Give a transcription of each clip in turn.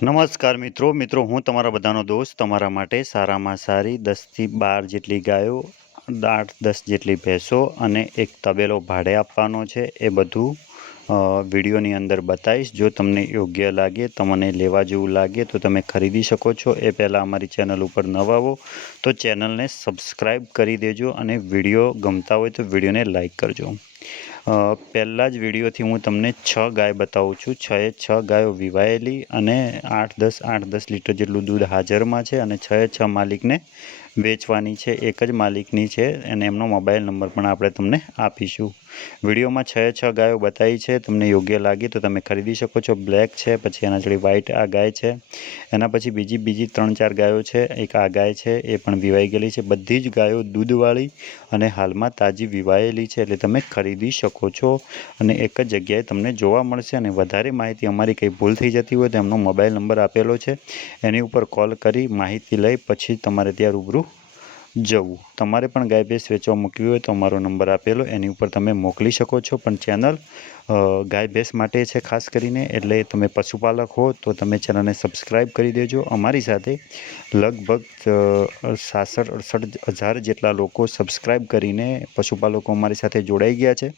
નમસ્કાર મિત્રો મિત્રો, હું તમારા બધાનો દોસ્ત, તમારા માટે સારામાં સારી દસથી બાર જેટલી ગાયો, આઠ, દસ જેટલી ભેંસો અને એક તબેલો ભાડે આપવાનો છે. એ બધું વિડીયોની અંદર બતાવીશ. જો તમને યોગ્ય લાગે, તમને લેવા જેવું લાગે, તો તમે ખરીદી શકો છો. એ પહેલાં અમારી ચેનલ ઉપર નવા આવો તો ચેનલને સબસ્ક્રાઈબ કરી દેજો અને વીડિયો ગમતા હોય તો વિડીયોને લાઈક કરજો. પહેલાં જ વિડીયોથી હું તમને છ ગાય બતાવું છું. છ એ છ ગાયો વિવાયેલી અને આઠ દસ આઠ દસ લીટર જેટલું દૂધ હાજરમાં છે અને છ એ છ માલિકને વેચવાની છે, એક જ માલિકની છે અને એમનો મોબાઈલ નંબર પણ આપણે તમને આપીશું. વિડીયોમાં છ છ ગાયો બતાવી છે, તમને યોગ્ય લાગે તો તમે ખરીદી શકો છો. બ્લેક છે, પછી એના છોડી વ્હાઇટ આ ગાય છે. એના પછી બીજી બીજી ત્રણ ચાર ગાયો છે, એક આ ગાય છે, એ પણ વિવાઈ ગયેલી છે. બધી જ ગાયો દૂધવાળી અને હાલમાં તાજી વિવાયેલી છે, એટલે તમે ખરીદી શકો છો અને એક જ જગ્યાએ તમને જોવા મળશે અને વધારે માહિતી અમારી કંઈ ભૂલ થઈ જતી હોય તો એમનો મોબાઈલ નંબર આપેલો છે. એની ઉપર કોલ કરી માહિતી લઈ, પછી તમારે ત્યાં રૂબરૂ જવું. તમારે પણ ગાય ભેંસ વેચવા મૂકવી હોય તો અમારો નંબર આપેલો, એની ઉપર તમે મોકલી શકો છો. પણ ચેનલ ગાય ભેંસ માટે છે ખાસ કરીને, એટલે તમે પશુપાલક હો તો તમે ચેનલને સબસ્ક્રાઈબ કરી દેજો. અમારી સાથે લગભગ સાસઠ, અડસઠ હજાર જેટલા લોકો સબસ્ક્રાઈબ કરીને પશુપાલકો અમારી સાથે જોડાઈ ગયા છે.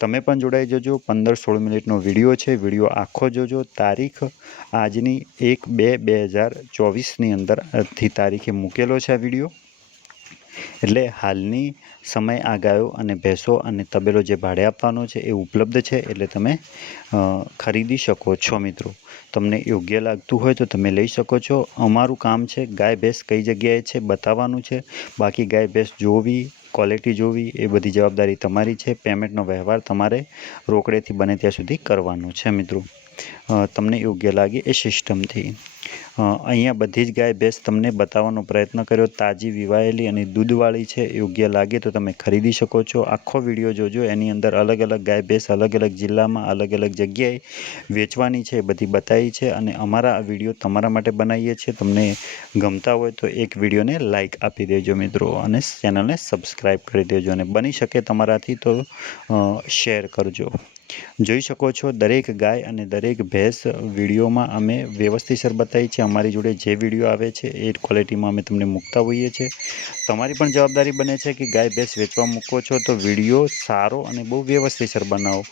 તમે પણ જોડાઈ જજો. પંદર સોળ મિનિટનો વીડિયો છે. વીડિયો આખો જોજો. તારીખ આજની એક બે બે હજાર ચોવીસની અંદરથી તારીખે મૂકેલો છે આ વીડિયો. એટલે હાલની સમય આ ગાયો અને ભેંસો અને તબેલો જે ભાડે આપવાનો છે એ ઉપલબ્ધ છે એટલે તમે ખરીદી શકો છો મિત્રો. તમને યોગ્ય લાગતું હોય તો તમે લઈ શકો છો. અમારું કામ છે ગાય, ભેંસ કઈ જગ્યાએ છે બતાવવાનું છે. બાકી ગાય, ભેંસ જોવી ક્વોલિટી જોવી એ બધી જવાબદારી તમારી છે. પેમેન્ટનો વ્યવહાર તમારે રોકડેથી બને ત્યાં સુધી કરવાનો છે મિત્રો. તમને યોગ્ય લાગે એ સિસ્ટમથી. અહીંયા બધી જ ગાય ભેંસ તમને બતાવવાનો પ્રયત્ન કર્યો. તાજી વિવાયેલી અને દૂધવાળી છે, યોગ્ય લાગે તો તમે ખરીદી શકો છો. આખો વીડિયો જોજો, એની અંદર અલગ અલગ ગાય ભેંસ, અલગ અલગ જિલ્લામાં, અલગ અલગ જગ્યાએ વેચવાની છે બધી બતાવી છે અને અમારા આ વીડિયો તમારા માટે બનાવીએ છીએ. તમને ગમતા હોય તો એક વિડીયોને લાઈક આપી દેજો મિત્રો અને ચેનલને સબસ્ક્રાઈબ કરી દેજો અને બની શકે તમારાથી તો શેર કરજો. જોઈ શકો છો, દરેક ગાય અને દરેક ભેંસ વિડીયોમાં અમે વ્યવસ્થિતસર બતાવી છે. અમારી જોડે જે વીડિયો આવે છે, એ ક્વોલિટીમાં અમે તમને મૂકતા હોઈએ છીએ. તમારી પણ જવાબદારી બને છે કે ગાય, ભેંસ વેચવા મૂકો છો, તો વીડિયો સારો અને બહુ વ્યવસ્થિતસર બનાવો.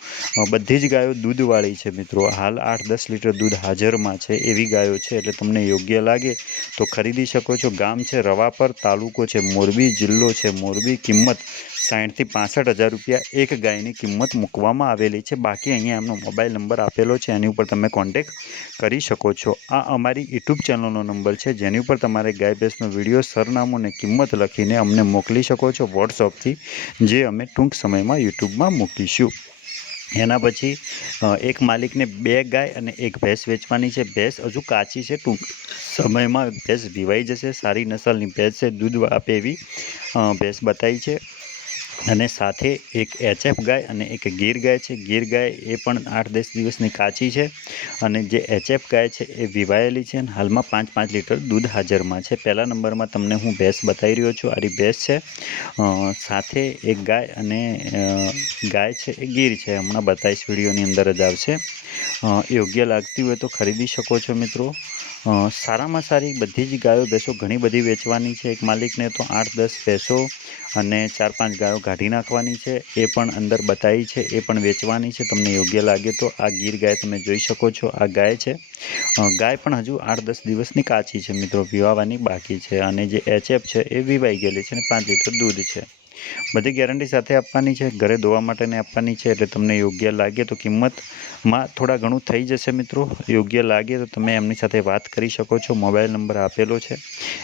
બધી જ ગાયો દૂધવાળી છે મિત્રો. હાલ આઠ દસ લીટર દૂધ હાજરમાં છે, એવી ગાયો છે, એટલે તમને યોગ્ય લાગે તો ખરીદી શકો છો. ગામ છે રવાપર, તાલુકો છે મોરબી, જિલ્લો છે મોરબી, કિંમત સાઠથી પાસઠ હજાર રૂપિયા એક ગાયની કિંમત મૂકવામાં આવેલી છે. બાકી અહીંયા એમનો મોબાઈલ નંબર આપેલો છે. એની ઉપર તમે કોન્ટેક કરી શકો છો. આ અમારી યુટ્યુબ ચેનલનો નંબર છે. જેની ઉપર તમારે ગાય ભેંસનો વીડિયો, સરનામું અને કિંમત લખીને અમને મોકલી શકો છો વોટ્સઅપથી જે અમે ટૂંક સમયમાં યુટ્યુબમાં મૂકીશું. એના પછી એક માલિકને બે ગાય અને એક ભેંસ વેચવાની છે. ભેંસ હજુ કાચી છે. ટૂંક સમયમાં ભેંસ ભીવાઈ જશે. સારી નસલની ભેંસ છે દૂધ આપે એવી ભેંસ બતાવી છે. અને સાથે એક એચએફ ગાય અને એક ગીર ગાય છે. ગીર ગાય એ પણ આઠ દસ દિવસની કાચી છે અને જે એચએફ ગાય છે એ વિવાયેલી છે અને હાલમાં પાંચ પાંચ લીટર દૂધ હાજરમાં છે. પહેલા નંબરમાં તમને હું ભેંસ બતાવી રહ્યો છું. આરી ભેંસ છે. સાથે એક ગાય અને ગાય છે. એ ગીર છે. હમણાં બતાવીશ વિડીયોની અંદર જ આવશે. યોગ્ય લાગતી હોય તો ખરીદી શકો છો મિત્રો. સારામાં સારી બધી જ ગાયો ભેંસો ઘણી બધી વેચવાની છે. એક માલિકને તો આઠ દસ ભેંસો અને ચાર પાંચ ગાયો કાઢી નાખવાની છે. એ પણ અંદર બતાવી છે. એ પણ વેચવાની છે. તમને યોગ્ય લાગે તો આ ગીર ગાય તમે જોઈ શકો છો. આ ગાય છે. ગાય પણ હજુ આઠ દસ દિવસની કાચી છે મિત્રો. પીવાવાની બાકી છે. અને જે એચએફ છે એ વિવાઈ ગયેલી છે અને પાંચ લીટર દૂધ છે. બધી ગેરંટી સાથે આપવાની છે, ઘરે ધોવા માટેને આપવાની છે, એટલે તમને યોગ્ય લાગે તો કિંમતમાં થોડા ઘણું થઈ જશે મિત્રો. યોગ્ય લાગે તો તમે એમની સાથે વાત કરી શકો છો, મોબાઈલ નંબર આપેલો છે.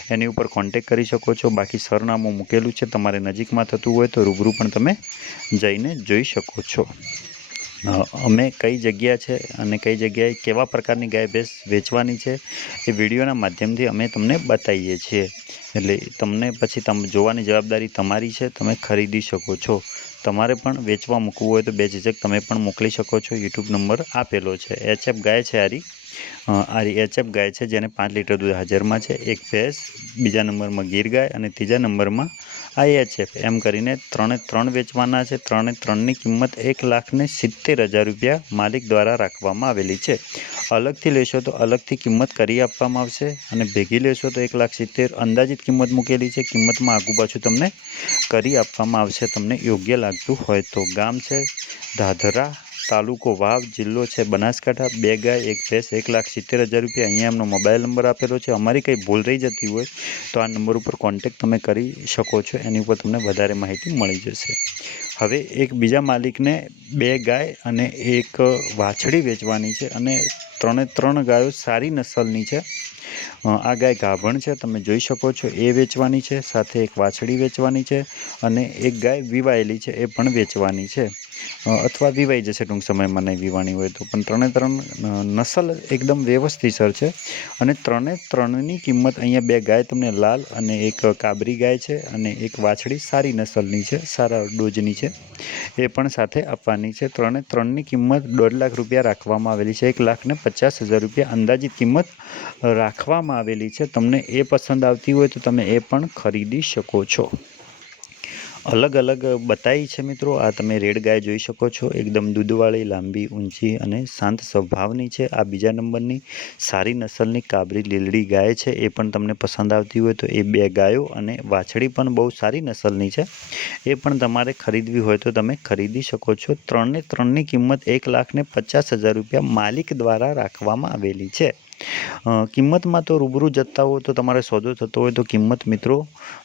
એની ઉપર કોન્ટેક કરી શકો છો. બાકી સરનામું મૂકેલું છે, તમારે નજીકમાં થતું હોય તો રૂબરૂ પણ તમે જઈને જોઈ શકો છો. અમે કઈ જગ્યા છે અને કઈ જગ્યાએ કેવા પ્રકારની ગાય ભેંસ વેચવાની છે એ વિડીયોના માધ્યમથી અમે તમને બતાવીએ છીએ. એટલે તમને પછી તમ, જોવાની જવાબદારી તમારી છે, તમે ખરીદી શકો છો. તમારે પણ વેચવા મૂકવું હોય તો બે ઝીઝક તમે પણ મોકલી શકો છો. યુટ્યુબ નંબર આપેલો છે. એચએફ ગાય છે આરી આ એચએફ ગાય છે જેને પાંચ લીટર દૂધ હાજરમાં છે. એક ભેંસ, બીજા નંબરમાં ગીર ગાય અને ત્રીજા નંબરમાં આ એચએફ એમ કરીને ત્રણે ત્રણ વેચવાના છે. ત્રણે ત્રણની કિંમત એક લાખને સિત્તેર હજાર રૂપિયા માલિક દ્વારા રાખવામાં આવેલી છે. અલગથી લેશો તો અલગથી કિંમત કરી આપવામાં આવશે અને ભેગી લેશો તો એક લાખ સિત્તેર. અંદાજિત કિંમત મૂકેલી છે. કિંમતમાં આગુ પાછું તમને કરી આપવામાં આવશે. તમને યોગ્ય લાગતું હોય તો ગામ છે. ધાધરા તાલુકો વાવ, જિલ્લો છે બનાસકાંઠા. બે ગાય, એક ભેંસ, એક લાખ સિત્તેર હજાર રૂપિયા. અહીંયા એમનો મોબાઈલ નંબર આપેલો છે. અમારી કંઈ ભૂલ રહી જતી હોય તો આ નંબર ઉપર કોન્ટેક્ટ તમે કરી શકો છો. એની ઉપર તમને વધારે માહિતી મળી જશે. હવે એક બીજા માલિકને બે ગાય અને એક વાછડી વેચવાની છે અને ત્રણે ત્રણ ગાયો સારી નસલની છે. આ ગાય ગાભણ છે. તમે જોઈ શકો છો. એ વેચવાની છે. સાથે એક વાછડી વેચવાની છે અને એક ગાય વિવાયેલી છે. એ પણ વેચવાની છે. અથવા વિવાઈ જશે ટૂંક સમયમાં નહીં વિવાણી હોય તો. પણ ત્રણે ત્રણ નસલ એકદમ વ્યવસ્થિતસર છે. અને ત્રણે ત્રણની કિંમત અહીંયા બે ગાય તમને લાલ અને એક કાબરી ગાય છે અને એક વાછડી સારી નસલની છે, સારા ડોઝની છે. એ પણ સાથે આપવાની છે. ત્રણે ત્રણની કિંમત દોઢ લાખ રૂપિયા રાખવામાં આવેલી છે. એક લાખ ને પચાસ હજાર રૂપિયા અંદાજિત કિંમત રાખવામાં આવેલી છે. તમને એ પસંદ આવતી હોય તો તમે એ પણ ખરીદી શકો છો. અલગ અલગ બતાવી છે મિત્રો. આ તમે રેડ ગાય જોઈ શકો છો. એકદમ દૂધવાળી, લાંબી, ઊંચી અને શાંત સ્વભાવની છે. આ બીજા નંબરની સારી નસલની કાબરી લીલડી ગાય છે. એ પણ તમને પસંદ આવતી હોય તો એ બે ગાયો અને વાછડી પણ બહુ સારી નસલની છે. એ પણ તમારે ખરીદવી હોય તો તમે ખરીદી શકો છો. ત્રણને ત્રણની કિંમત એક લાખ ને પચાસ હજાર રૂપિયા માલિક દ્વારા રાખવામાં આવેલી છે. કિંમતમાં તો રૂબરૂ જતા હો તો તમારે સોદો થતો હોય તો કિંમત મિત્રો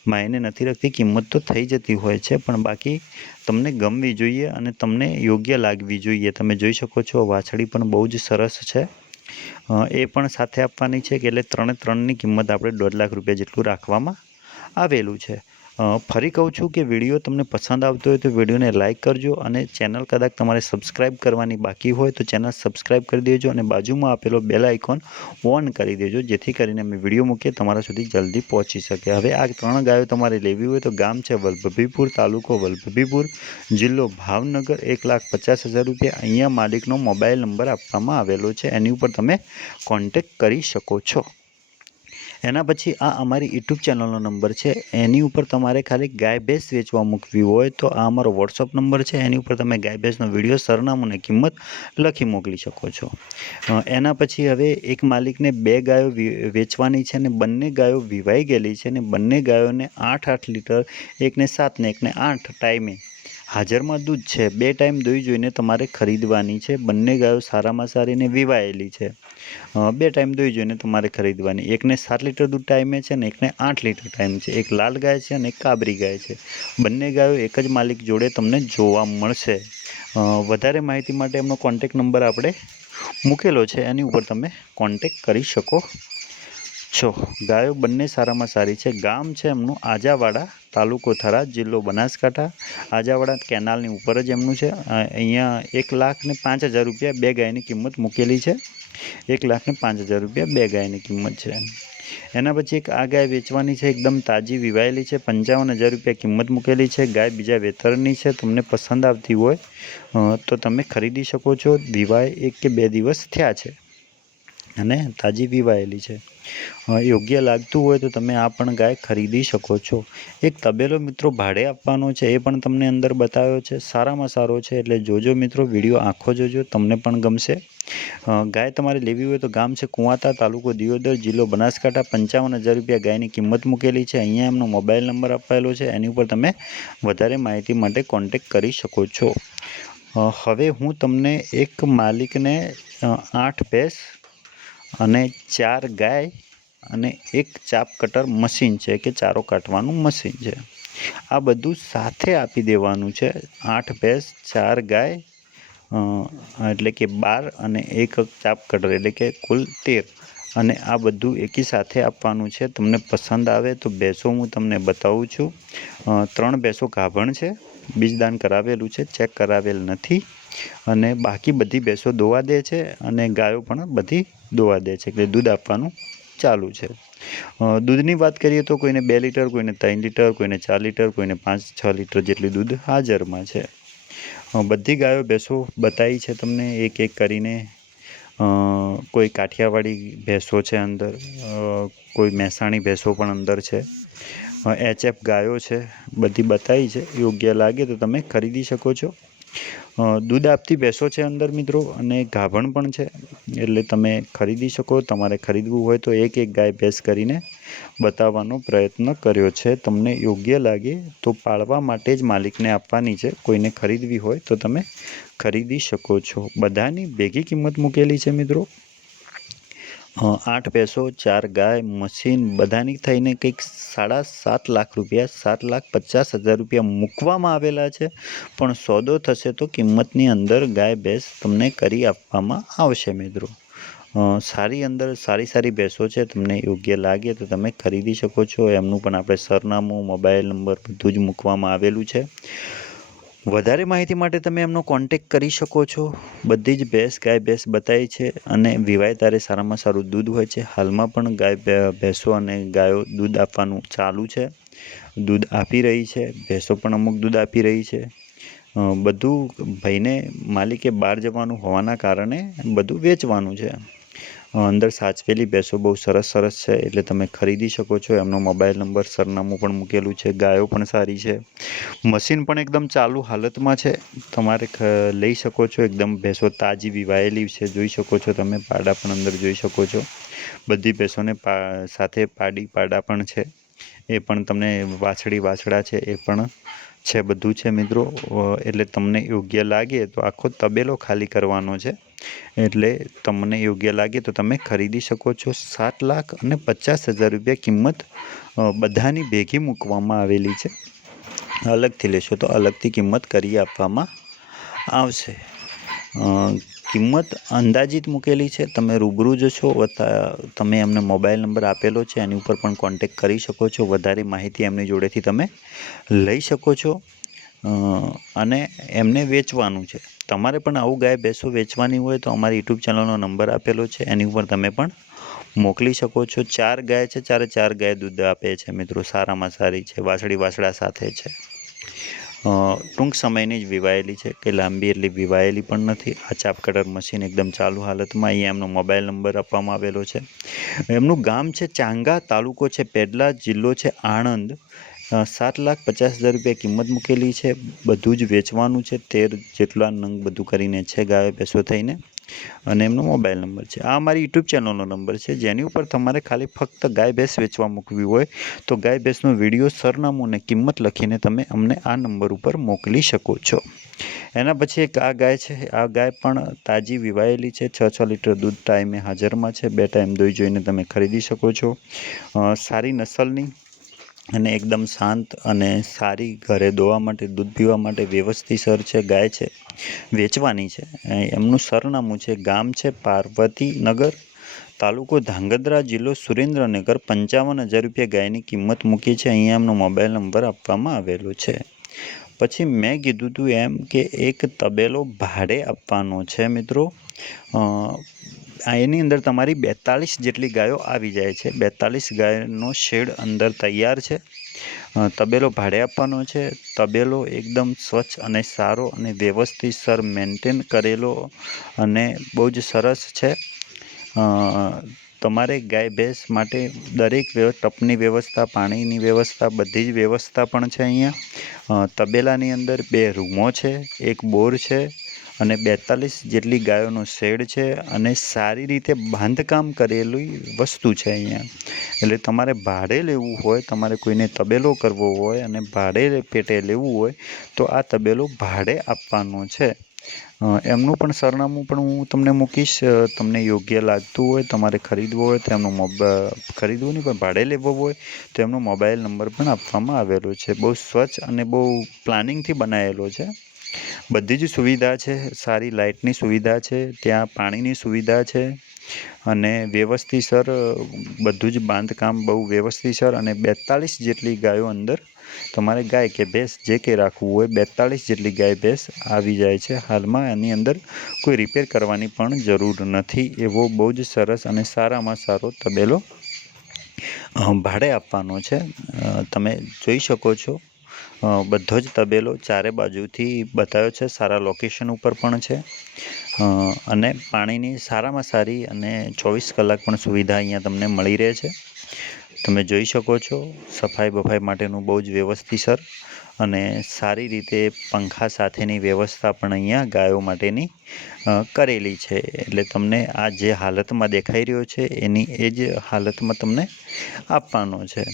માયને નથી રાખતી. કિંમત તો થઈ જતી હોય છે, પણ બાકી તમને ગમવી જોઈએ અને તમને યોગ્ય લાગવી જોઈએ. તમે જોઈ શકો છો, વાછડી પણ બહુ જ સરસ છે. એ પણ સાથે આપવાની છે કે એટલે ત્રણે ત્રણની કિંમત આપણે દોઢ લાખ રૂપિયા જેટલું રાખવામાં આવેલું છે. ફરી કહું છું કે વીડિયો તમને પસંદ આવતો હોય તો વિડીયોને લાઇક કરજો અને ચેનલ કદાચ તમારે સબસ્ક્રાઇબ કરવાની બાકી હોય તો ચેનલ સબસ્ક્રાઇબ કરી દેજો અને બાજુમાં આપેલો બેલ આઇકોન ઓન કરી દેજો, જેથી કરીને અમે વીડિયો મૂકીએ તમારા સુધી જલ્દી પહોંચી શકે. હવે આ ત્રણ ગાયો તમારે લેવી હોય તો ગામ છે વલભીપુર તાલુકો વલભીપુર જિલ્લો ભાવનગર. એક લાખ પચાસ હજાર રૂપિયા અહીંયા માલિકનો મોબાઈલ નંબર આપવામાં આવેલો છે. એની ઉપર તમે કોન્ટેક્ટ કરી શકો છો. એના પછી આ અમારી યુટ્યુબ ચેનલનો નંબર છે. એની ઉપર તમારે ખાલી ગાય ભેંસ વેચવા મૂકવી હોય તો આ અમારો વોટ્સઅપ નંબર છે. એની ઉપર તમે ગાય ભેંસનો વીડિયો સરનામું અને કિંમત લખી મોકલી શકો છો. એના પછી હવે એક માલિકને બે ગાયો વેચવાની છે અને બંને ગાયો વિવાઈ ગયેલી છે અને બંને ગાયોને આઠ આઠ લીટર, એકને સાત ને એકને આઠ ટાઈમે હાજરમાં દૂધ છે. બે ટાઈમ દૂધ જોઈને તમારે ખરીદવાની છે. બંને ગાયો સારામાં સારી ને વિવાયેલી છે. બે ટાઈમ દોઈ જોઈને તમારે ખરીદવાની. એકને સાત લીટર દૂધ ટાઈમે છે અને એકને આઠ લીટર ટાઈમ છે. એક લાલ ગાય છે અને એક કાબરી ગાય છે. બંને ગાયો એક જ માલિક જોડે તમને જોવા મળશે. વધારે માહિતી માટે એમનો કોન્ટેક નંબર આપણે મૂકેલો છે. એની ઉપર તમે કોન્ટેક કરી શકો છો. ગાયો બંને સારામાં સારી છે. ગામ છે એમનું આજાવાડા તાલુકો થરા જિલ્લો બનાસકાંઠા. આજાવાડા કેનાલની ઉપર જ એમનું છે. અહીંયા એક લાખ ને પાંચ હજાર રૂપિયા બે ગાયની કિંમત મૂકેલી છે. એક લાખ ને પાંચ હજાર રૂપિયા બે ગાયની કિંમત છે. એના પછી એક આ ગાય વેચવાની છે, એકદમ તાજી વિવાયેલી છે, પંચાવન હજાર રૂપિયા કિંમત મૂકેલી છે. ગાય બીજા વેતરની છે, તમને પસંદ આવતી હોય તો તમે ખરીદી શકો છો. વિવાય એક કે બે દિવસ થયા છે. અને તાજી પીવાયેલી છે. યોગ્ય લાગતું હોય તો તમે આ પણ ગાય ખરીદી શકો છો. એક તબેલો મિત્રો ભાડે આપવાનો છે એ પણ તમને અંદર બતાવ્યો છે. સારામાં સારો છે એટલે જોજો મિત્રો, વીડિયો આખો જોજો, તમને પણ ગમશે. ગાય તમારે લેવી હોય તો ગામ છે કુંવાતા તાલુકો દિયોદર, જિલ્લો બનાસકાંઠા. પંચાવન હજાર રૂપિયા ગાયની કિંમત મૂકેલી છે. અહીંયા એમનો મોબાઈલ નંબર અપાયેલો છે. એની ઉપર તમે વધારે માહિતી માટે કોન્ટેક કરી શકો છો. હવે હું તમને એક માલિકને આઠ ભેંસ અને ચાર ગાય અને એક ચાપ કટર મશીન છે કે ચારો કાટવાનું મશીન છે. આ બધું સાથે આપી દેવાનું છે. આઠ ભેંસ, ચાર ગાય એટલે કે બાર અને એક ચાપ કટર એટલે કે કુલ તેર. અને આ બધું એકી સાથે આપવાનું છે. તમને પસંદ આવે તો ભેંસો હું તમને બતાવું છું. ત્રણ ભેંસો ગાભણ છે. બીજદાન કરાવેલું છે. ચેક કરાવેલ નથી. અને બાકી બધી ભેંસો દોવા દે છે અને ગાયો પણ બધી દોવા દે છે, એટલે દૂધ આપવાનું ચાલુ છે. દૂધની વાત કરીએ તો કોઈને બે લીટર, કોઈને ત્રણ લીટર, કોઈને ચાર લીટર, કોઈને પાંચ, છ લીટર જેટલી દૂધ હાજરમાં છે. બધી ગાયો ભેંસો બતાવી છે તમને, એક એક કરીને. કોઈ કાઠિયાવાડી ભેંસો છે અંદર કોઈ મહેસાણી ભેંસો પણ અંદર છે. એચએફ ગાયો છે, બધી બતાવી છે, યોગ્ય લાગે તો તમે ખરીદી શકો છો. દૂધ આપતી ભેંસો છે અંદર મિત્રો અને ગાભણ પણ છે. એટલે તમે ખરીદી શકો, તમારે ખરીદવું હોય તો એક એક ગાય ભેંસ કરીને બતાવવાનો પ્રયત્ન કર્યો છે. તમને યોગ્ય લાગે તો પાળવા માટે જ માલિકને આપવાની છે. કોઈને ખરીદવી હોય તો તમે ખરીદી શકો છો. બધાની ભેગી કિંમત મૂકેલી છે મિત્રો. આઠ ભેંસો, ચાર ગાય, મશીન બધાની થઈને કંઈક સાડા સાત લાખ રૂપિયા, સાત લાખ પચાસ હજાર રૂપિયા મૂકવામાં આવેલા છે. પણ સોદો થશે તો કિંમતની અંદર ગાય, ભેંસ તમને કરી આપવામાં આવશે મિત્રો. સારી અંદર સારી સારી ભેંસો છે, તમને યોગ્ય લાગે તો તમે ખરીદી શકો છો. એમનું પણ આપણે સરનામું, મોબાઈલ નંબર બધું જ મૂકવામાં આવેલું છે. વધારે માહિતી માટે તમે એમનો કોન્ટેક કરી શકો છો. બધી જ ભેંસ ગાય ભેંસ બતાવી છે અને વિવાય તારે સારામાં સારું દૂધ હોય છે. હાલમાં પણ ગાય ભેંસો અને ગાયો દૂધ આપવાનું ચાલુ છે. દૂધ આપી રહી છે. ભેંસો પણ અમુક દૂધ આપી રહી છે. બધું ભાઈને માલિકે બહાર જવાનું હોવાના કારણે બધું વેચવાનું છે. અંદર સાચવેલી ભેંસો બહુ સરસ સરસ છે, એટલે તમે ખરીદી શકો છો. એમનો મોબાઈલ નંબર, સરનામું પણ મૂકેલું છે, ગાયો પણ સારી છે. મશીન પણ એકદમ ચાલુ હાલતમાં છે. તમારે લઈ શકો છો, એકદમ ભેંસો તાજી વિવાયેલી છે, જોઈ શકો છો તમે, પાડા પણ અંદર જોઈ શકો છો. બધી ભેંસોને પા, સાથે પાડી પાડા પણ છે. એ પણ તમને વાછડી વાછડા છે, એ પણ છે બધું છે મિત્રો. એટલે તમને યોગ્ય લાગે તો આખો તબેલો ખાલી કરવાનો છે. એટલે તમને યોગ્ય લાગે તો તમે ખરીદી શકો છો. સાત લાખ અને પચાસ હજાર રૂપિયા કિંમત બધાની ભેગી મૂકવામાં આવેલી છે. અલગથી લેશો તો અલગથી કિંમત કરી આપવામાં આવશે. કિંમત અંદાજિત મૂકેલી છે? તમે રૂબરૂ જશો વત્તા તમે એમને મોબાઈલ નંબર આપેલો છે, એની ઉપર પણ કોન્ટેક કરી શકો છો, વધારે માહિતી એમની જોડેથી તમે લઈ શકો છો. અને એમને વેચવાનું છે. તમારે પણ આવું ગાય ભેંસો વેચવાની હોય તો અમારી યુટ્યુબ ચેનલનો નંબર આપેલો છે, એની ઉપર તમે પણ મોકલી શકો છો. ચાર ગાય છે, ચારે ચાર ગાય દૂધ આપે છે, મિત્રો. સારામાં સારી છે વાસળી વાસળા સાથે છે. ટૂંક સમયની જ વિવાયેલી છે કે લાંબી એટલી વિવાયેલી પણ નથી. આ ચાપ કટર મશીન એકદમ ચાલુ હાલતમાં અહીંયા એમનો મોબાઈલ નંબર આપવામાં આવેલો છે. એમનું ગામ છે ચાંગા, તાલુકો છે પેડલા, જિલ્લો છે આણંદ. સાત લાખ પચાસ હજાર રૂપિયા કિંમત મૂકેલી છે. બધું જ વેચવાનું છે. તેર જેટલા નંગ બધું કરીને છે ગાયો, ભેંસો થઈને. અને એમનો મોબાઈલ નંબર છે. આ અમારી યુટ્યુબ ચેનલનો નંબર છે. જેની ઉપર તમારે ખાલી ફક્ત ગાય ભેંસ વેચવા મૂકવી હોય, તો ગાય ભેંસનો વીડિયો સરનામું અને કિંમત લખીને તમે અમને આ નંબર ઉપર મોકલી શકો છો. એના પછી એક આ ગાય છે. આ ગાય પણ તાજી વિવાયેલી છે. છ છ લીટર દૂધ ટાઈમે હાજરમાં છે. બે ટાઈમ દોઈ જોઈને તમે ખરીદી શકો છો. સારી નસલની અને એકદમ શાંત અને સારી ઘરે દોવા માટે, દૂધ પીવા માટે વ્યવસ્થિતસર છે, ગાય છે, વેચવાની છે. એમનું સરનામું છે, ગામ છે, પાર્વતીનગર, તાલુકો ધાંગધ્રા, જિલ્લો સુરેન્દ્રનગર. પંચાવન હજાર રૂપિયા ગાયની કિંમત મૂકી છે અહીંયા એમનો મોબાઈલ નંબર આપવામાં આવેલો છે. પછી મેં કીધું હતું એમ કે એક તબેલો ભાડે આપવાનો છે મિત્રો. એની અંદર તમારી બેતાળીસ જેટલી ગાયો આવી જાય છે. બેતાળીસ ગાયનો શેડ અંદર તૈયાર છે. તબેલો ભાડે આપવાનો છે. તબેલો એકદમ સ્વચ્છ અને સારો અને વ્યવસ્થિત સર મેન્ટેન કરેલો અને બહુ જ સરસ છે. તમારે ગાય ભેંસ માટે દરેક ટપની વ્યવસ્થા, પાણીની વ્યવસ્થા, બધી જ વ્યવસ્થા પણ છે અહીંયા. તબેલાની અંદર બે રૂમો છે. એક બોર છે. અને બેતાલીસ જેટલી ગાયોનો શેડ છે અને સારી રીતે બાંધકામ કરેલી વસ્તુ છે અહીંયા. એટલે તમારે ભાડે લેવું હોય, તમારે કોઈને તબેલો કરવો હોય અને ભાડે પેટે લેવું હોય, તો આ તબેલો ભાડે આપવાનો છે. એમનું પણ સરનામું પણ હું તમને મૂકીશ. તમને યોગ્ય લાગતું હોય, તમારે ખરીદવો હોય, તો એમનો ખરીદવું નહીં, પણ ભાડે લેવો હોય, તો એમનો મોબાઈલ નંબર પણ આપવામાં આવેલો છે. બહુ સ્વચ્છ અને બહુ પ્લાનિંગથી બનાવેલો છે. બધી જ સુવિધા છે. સારી લાઇટની સુવિધા છે, ત્યાં પાણીની સુવિધા છે અને વ્યવસ્થિતસર બધું જ બાંધકામ બહુ વ્યવસ્થિતસર અને બેતાળીસ જેટલી ગાયો અંદર તમારે ગાય કે ભેંસ જે કંઈ રાખવું હોય, બેતાળીસ જેટલી ગાય ભેંસ આવી જાય છે. હાલમાં એની અંદર કોઈ રિપેર કરવાની પણ જરૂર નથી. એવો બહુ જ સરસ અને સારામાં સારો તબેલો ભાડે આપવાનો છે. તમે જોઈ શકો છો. બધો જ તબેલો ચારે બાજુથી બતાવ્યો છે. સારા લોકેશન ઉપર પણ છે. અને પાણીની સારામાં સારી અને ચોવીસ કલાક પણ સુવિધા અહીંયા તમને મળી રહે છે. તમે જોઈ શકો છો, સફાઈ બફાઈ માટેનું બહુ જ વ્યવસ્થિતસર અને સારી રીતે પંખા સાથેની વ્યવસ્થા પણ અહીંયા ગાયો માટેની કરેલી છે. એટલે તમને આ જે હાલતમાં દેખાઈ રહ્યો છે, એની એ જ હાલતમાં તમને આપવાનો છે.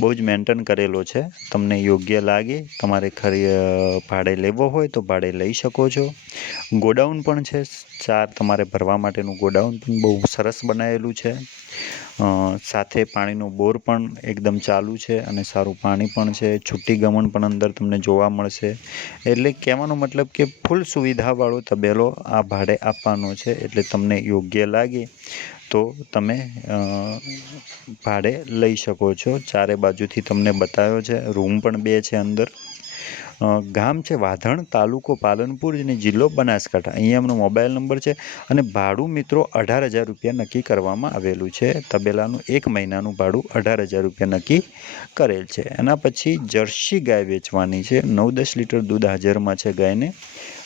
બહુ જ મેન્ટેન કરેલો છે. તમને યોગ્ય લાગે, તમારે ખરી ભાડે લેવો હોય તો ભાડે લઈ શકો છો. ગોડાઉન પણ છે. ચાર તમારે ભરવા માટેનું ગોડાઉન પણ બહુ સરસ બનાવેલું છે. સાથે પાણીનો બોર પણ એકદમ ચાલુ છે અને સારું પાણી પણ છે. છુટ્ટી ગમણ પણ અંદર તમને જોવા મળશે. એટલે કહેવાનો મતલબ કે ફૂલ સુવિધાવાળો તબેલો આ ભાડે આપવાનો છે એટલે તમને યોગ્ય લાગે તો તમે ભાડે લઈ શકો છો. ચારે બાજુથી તમને બતાવ્યો છે. રૂમ પણ બે છે અંદર. ગામ છે વાધણ, તાલુકો પાલનપુર અને જિલ્લો બનાસકાંઠા. અહીંયા એમનો મોબાઈલ નંબર છે અને ભાડું મિત્રો અઢાર હજાર રૂપિયા નક્કી કરવામાં આવેલું છે. તબેલાનું એક મહિનાનું ભાડું અઢાર હજાર રૂપિયા નક્કી કરેલ છે. એના પછી જર્સી ગાય વેચવાની છે. નવ દસ લીટર દૂધ હાજરમાં છે ગાયને.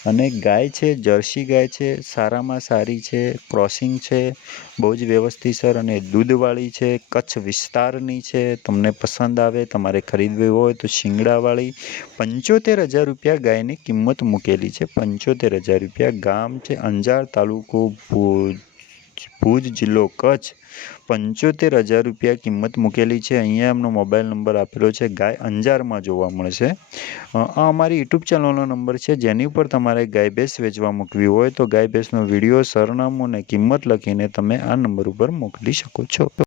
અને ગાય છે, જર્સી ગાય છે, સારામાં સારી છે, ક્રોસિંગ છે, બહુ જ વ્યવસ્થિતસર અને દૂધવાળી છે, કચ્છ વિસ્તારની છે, તમને પસંદ આવે, તમારે ખરીદવી હોય તો શિંગડાવાળી, પંચોતેર હજાર રૂપિયા ગાયની કિંમત મૂકેલી છે, પંચોતેર હજાર રૂપિયા ગામ છે, અંજાર તાલુકો ભુજ. ભુજ જિલ્લો કચ્છ, પંચોતેર હજાર રૂપિયા કિંમત મૂકેલી છે. અહીંયા એમનો મોબાઈલ નંબર આપેલો છે. ગાય અંજારમાં જોવા મળશે આ અમારી યુટ્યુબ ચેનલનો નંબર છે. જેની ઉપર તમારે ગાય ભેંસ વેચવા મૂકવી હોય તો ગાય ભેંસનો વીડિયો, સરનામું અને કિંમત લખીને તમે આ નંબર ઉપર મોકલી શકો છો.